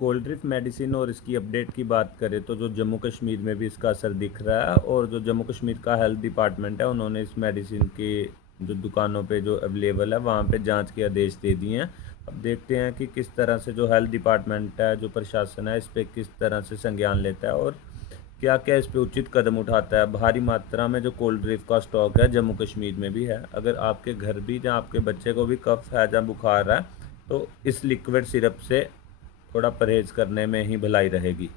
Cold drip medicine और इसकी update की बात करें तो जो जम्मू कश्मीर में भी इसका असर दिख रहा है, और जो जम्मू कश्मीर का हेल्थ डिपार्टमेंट है उन्होंने इस मेडिसिन के जो दुकानों पे जो अवेलेबल है वहाँ पे जांच के आदेश दे दिए हैं। अब देखते हैं कि किस तरह से जो हेल्थ डिपार्टमेंट है, जो प्रशासन है, इस पर किस तरह से संज्ञान लेता है और क्या क्या इस पे उचित कदम उठाता है। भारी मात्रा में जो कोल्ड ड्रिप का स्टॉक है जम्मू कश्मीर में भी है। अगर आपके घर भी या आपके बच्चे को भी कफ है या बुखार है तो इस लिक्विड सिरप से थोड़ा परहेज़ करने में ही भलाई रहेगी।